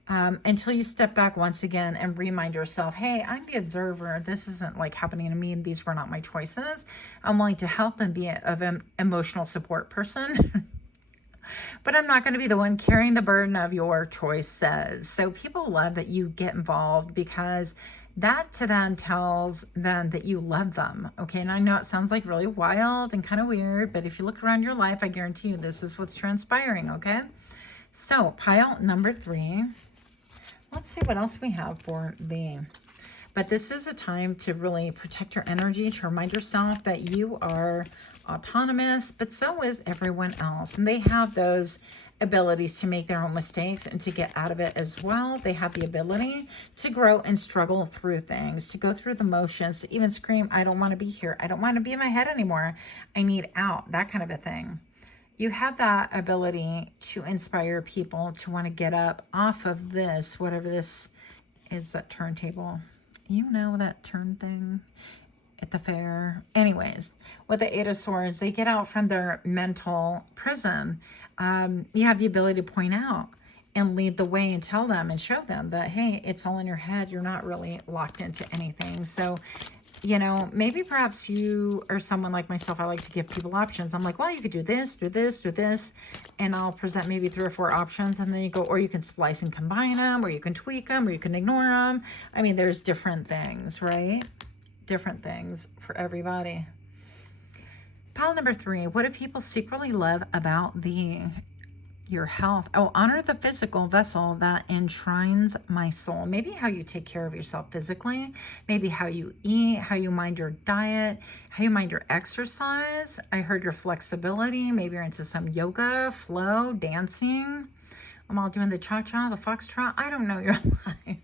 until you step back once again and remind yourself, hey, I'm the observer. This isn't like happening to me, and these were not my choices. I'm willing to help and be an emotional support person. But I'm not going to be the one carrying the burden of your choices. So people love that you get involved, because that to them tells them that you love them. Okay, and I know it sounds like really wild and kind of weird, but if you look around your life, I guarantee you this is what's transpiring, okay? So pile number 3. Let's see what else we have for thee. But this is a time to really protect your energy, to remind yourself that you are autonomous, but so is everyone else. And they have those abilities to make their own mistakes and to get out of it as well. They have the ability to grow and struggle through things, to go through the motions, to even scream, I don't want to be here. I don't want to be in my head anymore. I need out, that kind of a thing. You have that ability to inspire people to want to get up off of this, whatever this is, that turntable. You know, that turn thing. at the fair. Anyways, with the Eight of Swords, they get out from their mental prison. You have the ability to point out and lead the way and tell them and show them that, hey, it's all in your head. You're not really locked into anything. So, you know, maybe perhaps you or someone like myself, I like to give people options. I'm like, well, you could do this, do this, do this. And I'll present maybe 3 or 4 options. And then you go, or you can splice and combine them, or you can tweak them, or you can ignore them. I mean, there's different things, right? Different things for everybody. Pile number 3, what do people secretly love about your health? Oh, honor the physical vessel that enshrines my soul. Maybe how you take care of yourself physically, maybe how you eat, how you mind your diet, how you mind your exercise. I heard your flexibility. Maybe you're into some yoga, flow, dancing. I'm all doing the cha-cha, the foxtrot. I don't know your life.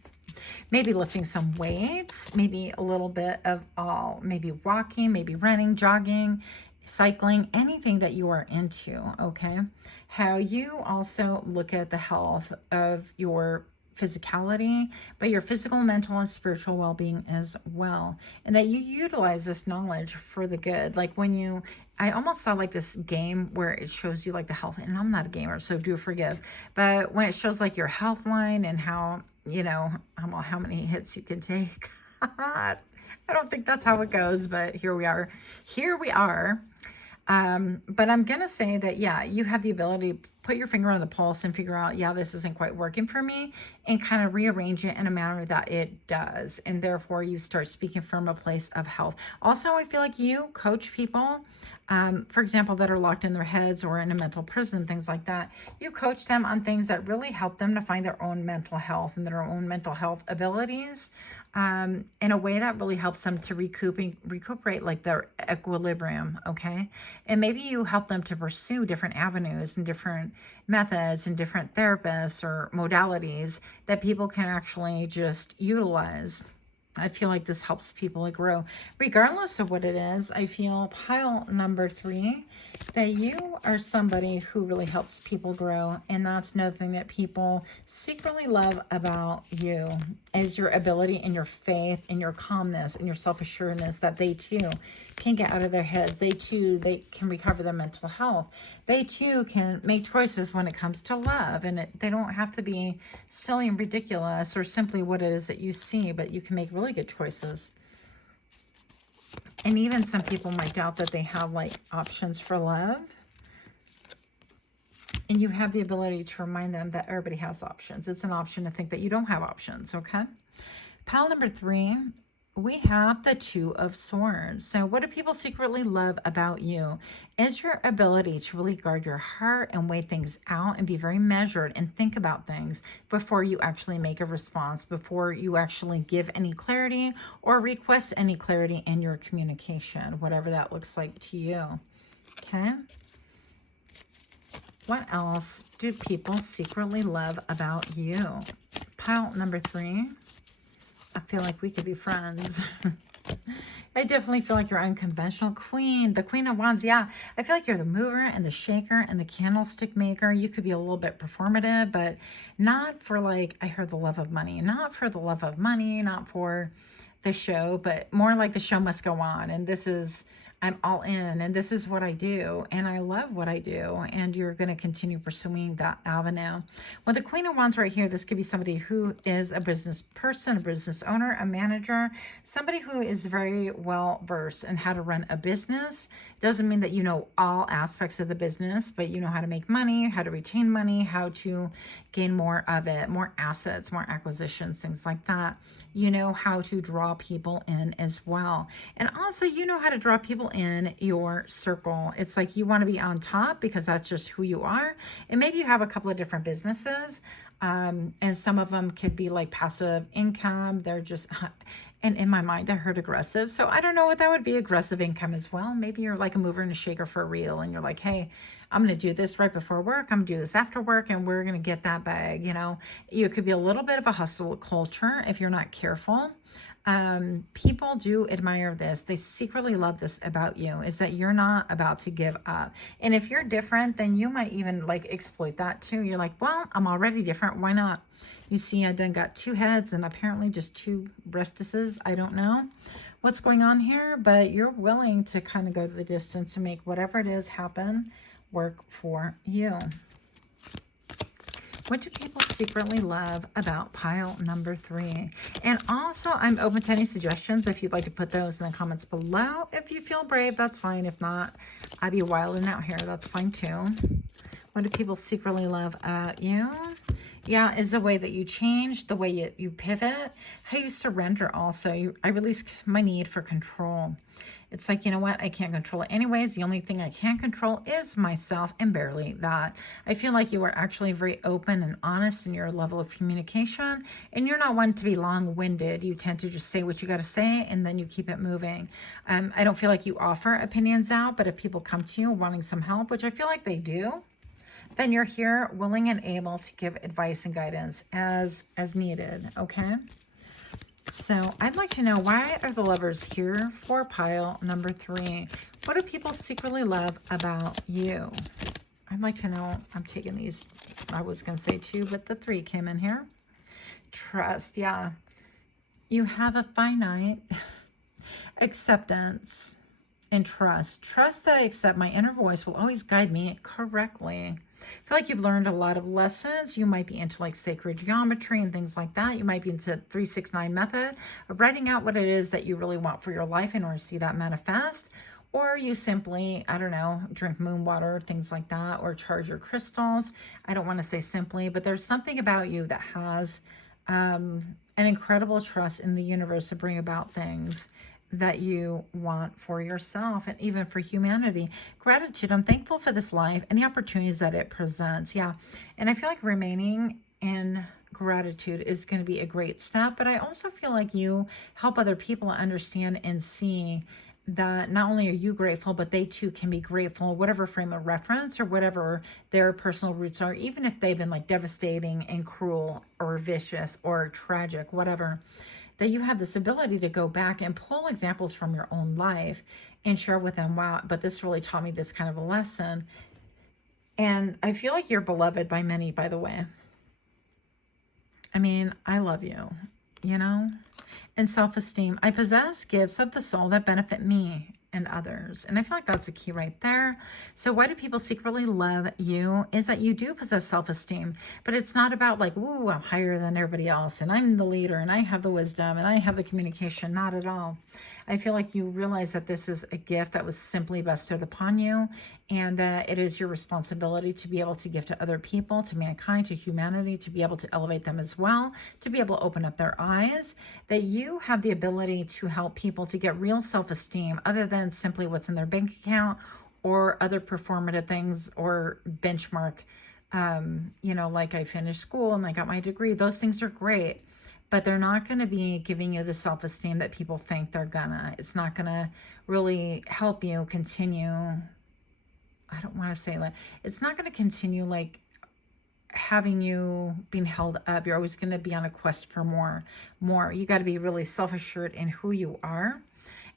Maybe lifting some weights, maybe a little bit of all, maybe walking, maybe running, jogging, cycling, anything that you are into, okay? How you also look at the health of your physicality, but your physical, mental, and spiritual well-being as well. And that you utilize this knowledge for the good. Like when I almost saw like this game where it shows you like the health, and I'm not a gamer, so do forgive. But when it shows like your health line and how, you know, how many hits you can take. I don't think that's how it goes, but here we are. Here we are. But I'm going to say that, yeah, you have the ability to put your finger on the pulse and figure out, yeah, this isn't quite working for me, and kind of rearrange it in a manner that it does. And therefore you start speaking from a place of health. Also, I feel like you coach people, for example, that are locked in their heads or in a mental prison, things like that. You coach them on things that really help them to find their own mental health and their own mental health abilities, in a way that really helps them to recuperate like their equilibrium, okay? And maybe you help them to pursue different avenues and different methods and different therapists or modalities that people can actually just utilize. I feel like this helps people to grow. Regardless of what it is, I feel pile number 3, that you are somebody who really helps people grow. And that's another thing that people secretly love about you, is your ability and your faith and your calmness and your self-assuredness that they too can get out of their heads. They can recover their mental health. They too can make choices when it comes to love. And they don't have to be silly and ridiculous or simply what it is that you see, but you can make really good choices. And even some people might doubt that they have like options for love. And you have the ability to remind them that everybody has options. It's an option to think that you don't have options, okay? Pile number 3, we have the 2 of Swords. So what do people secretly love about you is your ability to really guard your heart and weigh things out and be very measured and think about things before you actually make a response, before you actually give any clarity or request any clarity in your communication, whatever that looks like to you, okay? What else do people secretly love about you? Pile number 3. I feel like we could be friends. I definitely feel like you're unconventional. Queen, the Queen of Wands. Yeah, I feel like you're the mover and the shaker and the candlestick maker. You could be a little bit performative, but not for like, I heard the love of money. Not for the love of money, not for the show, but more like the show must go on. And this is, I'm all in, and this is what I do, and I love what I do, and you're going to continue pursuing that avenue. Well, the Queen of Wands right here, this could be somebody who is a business person, a business owner, a manager, somebody who is very well versed in how to run a business. Doesn't mean that you know all aspects of the business, but you know how to make money, how to retain money, how to gain more of it, more assets, more acquisitions, things like that. You know how to draw people in as well. And also you know how to draw people in your circle. It's like you want to be on top because that's just who you are. And maybe you have a couple of different businesses, and some of them could be like passive income. They're just, and in my mind I heard aggressive, so I don't know what that would be. Aggressive income as well. Maybe you're like a mover and a shaker for real, and you're like, hey, I'm going to do this right before work, I'm going to do this after work, and we're going to get that bag. You know, you could be a little bit of a hustle culture if you're not careful. People do admire this. They secretly love this about you, is that you're not about to give up. And if you're different, then you might even like exploit that too. You're like, well, I'm already different. Sure, why not? You see, I done got 2 heads and apparently just 2 breastises. I don't know what's going on here, but you're willing to kind of go to the distance and make whatever it is happen work for you. What do people secretly love about pile number 3? And also, I'm open to any suggestions if you'd like to put those in the comments below. If you feel brave, that's fine. If not, I'd be wilding out here. That's fine too. What do people secretly love about you? Yeah, is the way that you change, the way you pivot, how you surrender also. I release my need for control. It's like, you know what? I can't control it anyways. The only thing I can control is myself, and barely that. I feel like you are actually very open and honest in your level of communication, and you're not one to be long-winded. You tend to just say what you got to say, and then you keep it moving. I don't feel like you offer opinions out, but if people come to you wanting some help, which I feel like they do, then you're here willing and able to give advice and guidance as needed, okay? So I'd like to know, why are the lovers here for pile number 3? What do people secretly love about you? I'd like to know. I'm taking these. I was going to say 2, but the 3 came in here. Trust, yeah. You have a finite acceptance and trust. Trust that I accept my inner voice will always guide me correctly. I feel like you've learned a lot of lessons. You might be into like sacred geometry and things like that. You might be into 369 method of writing out what it is that you really want for your life in order to see that manifest. Or you simply, I don't know, drink moon water, things like that, or charge your crystals. I don't want to say simply, but there's something about you that has an incredible trust in the universe to bring about things that you want for yourself and even for humanity. Gratitude. I'm thankful for this life and the opportunities that it presents. Yeah. And I feel like remaining in gratitude is going to be a great step, but I also feel like you help other people understand and see that not only are you grateful, but they too can be grateful, whatever frame of reference or whatever their personal roots are, even if they've been like devastating and cruel or vicious or tragic, whatever, that you have this ability to go back and pull examples from your own life and share with them, wow, but this really taught me this kind of a lesson. And I feel like you're beloved by many, by the way. I mean, I love you, you know? And self-esteem. I possess gifts of the soul that benefit me and others. And I feel like that's a key right there. So why do people secretly love you is that you do possess self-esteem, but it's not about like, ooh, I'm higher than everybody else and I'm the leader and I have the wisdom and I have the communication. Not at all. I feel like you realize that this is a gift that was simply bestowed upon you, and that it is your responsibility to be able to give to other people, to mankind, to humanity, to be able to elevate them as well, to be able to open up their eyes, that you have the ability to help people to get real self-esteem other than simply what's in their bank account or other performative things or benchmark. You know, like I finished school and I got my degree. Those things are great, but they're not going to be giving you the self-esteem that people think they're gonna. It's not going to really help you continue. I don't want to say like, it's not going to continue like having you being held up. You're always going to be on a quest for more. You got to be really self-assured in who you are,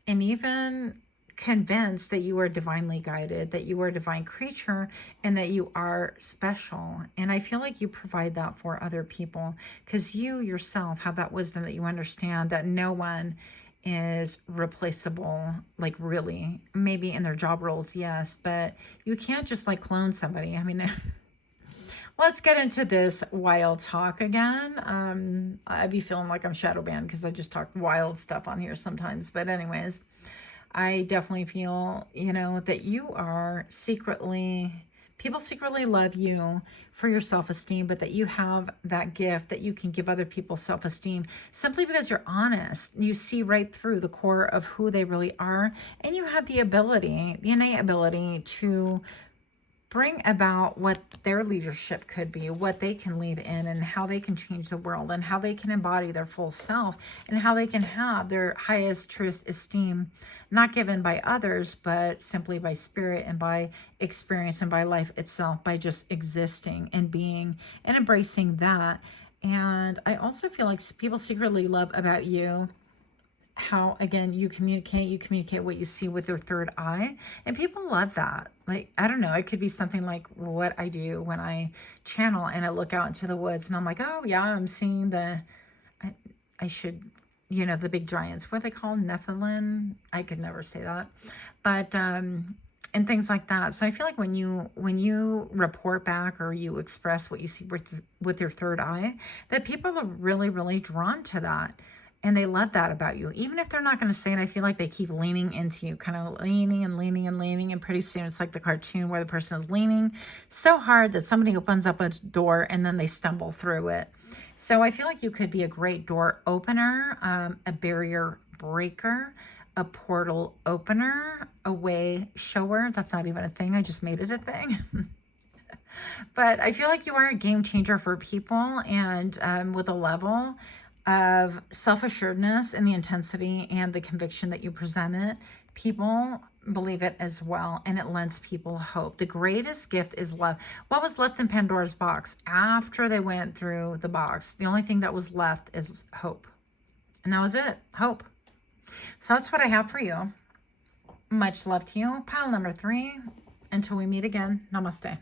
and even convinced that you are divinely guided, that you are a divine creature, and that you are special. And I feel like you provide that for other people because you yourself have that wisdom, that you understand that no one is replaceable, like really, maybe in their job roles, yes, but you can't just like clone somebody. I mean, let's get into this wild talk again. I'd be feeling like I'm shadow banned because I just talk wild stuff on here sometimes. But anyways, I definitely feel, you know, that you are secretly, people secretly love you for your self-esteem, but that you have that gift that you can give other people self-esteem simply because you're honest. You see right through the core of who they really are, and you have the ability, the innate ability to bring about what their leadership could be, what they can lead in, and how they can change the world, and how they can embody their full self, and how they can have their highest, truest esteem, not given by others, but simply by spirit and by experience and by life itself, by just existing and being and embracing that. And I also feel like people secretly love about you how, again, you communicate what you see with your third eye. And people love that. Like, I don't know, it could be something like what I do when I channel and I look out into the woods and I'm like, oh yeah, I'm seeing I should, you know, the big giants, what are they called? Nephilim? I could never say that. But, and things like that. So I feel like when you report back or you express what you see with your third eye, that people are really, really drawn to that. And they love that about you. Even if they're not going to say it, I feel like they keep leaning into you, kind of leaning and leaning and leaning. And pretty soon it's like the cartoon where the person is leaning so hard that somebody opens up a door and then they stumble through it. So I feel like you could be a great door opener, a barrier breaker, a portal opener, a way shower. That's not even a thing. I just made it a thing. But I feel like you are a game changer for people, and with a level of self-assuredness and the intensity and the conviction that you present it, people believe it as well, and it lends people hope. The greatest gift is love. What was left in Pandora's box after they went through the box? The only thing that was left is hope. And that was it, hope. So that's what I have for you. Much love to you. Pile number 3. Until we meet again, namaste.